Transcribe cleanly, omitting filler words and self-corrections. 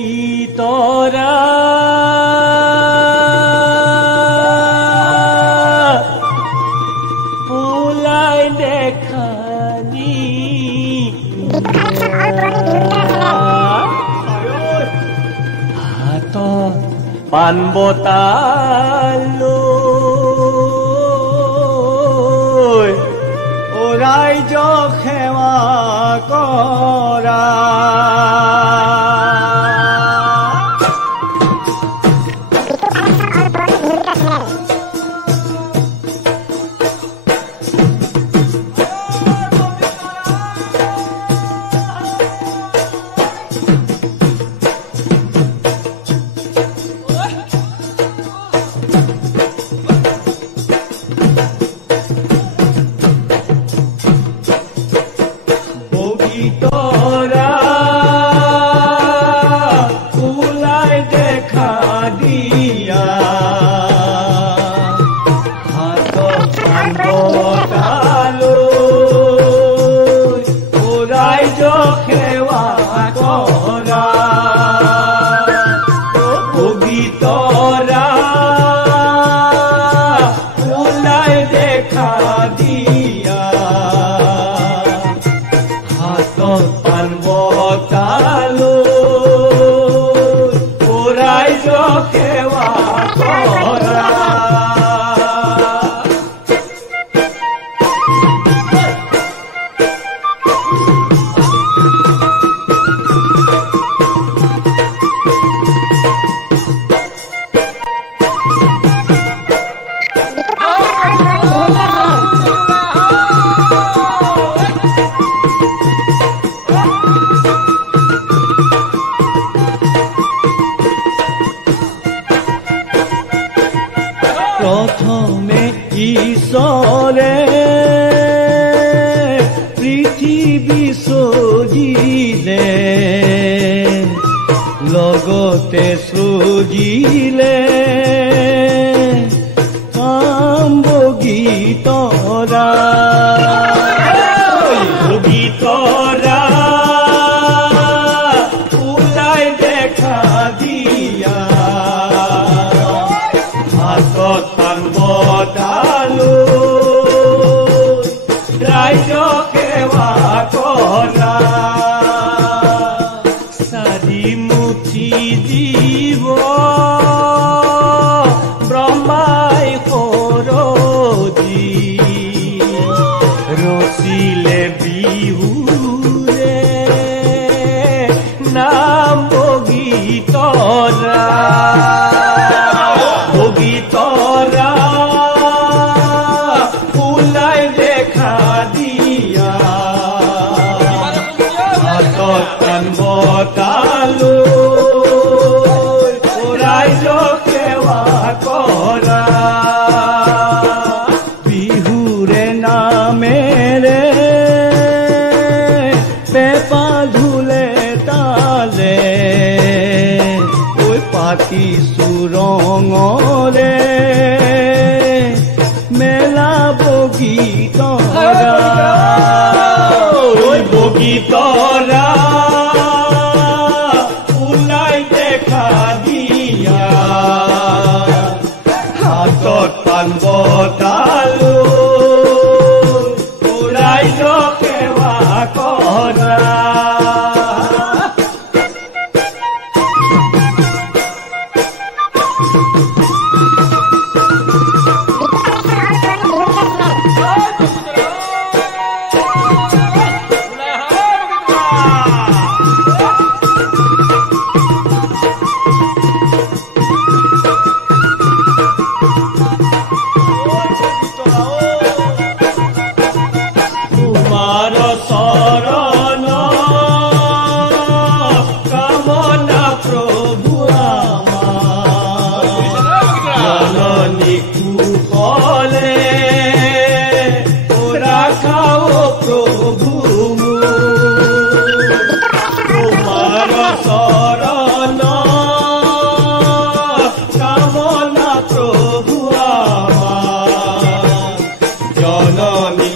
গীতৰা ফুলাই দেখানি হাত পান বতালো ও ৰাইজ সেৱা কৰা প্ৰথমে ঈশ্বৰে পৃথিৱী সৃজিলে লগতে সৃজিলে কাম্ব গীতৰা গীতৰা ওলাই দেখা দিয়া হাতত পান বতালো ৰাইজ সেৱা কৰা চাৰি মুঠি জীৱ ব্ৰহ্মাই সৰজি ৰচিলে বিহুৰে নাম গীতৰা গীতৰা ফুলাই দেখা দিয়া হাতত পান বতালো ৰাইজ সেৱা কৰা বিহুৰে নামেৰে পেপা ঢোলে তালে ঐ পাতিছো ৰঙৰে মেলা বগীতৰা বগীতৰা ওলাই দেখা দিয়া হাতত পান বতালো ৰাইজ সেৱা কৰা জননী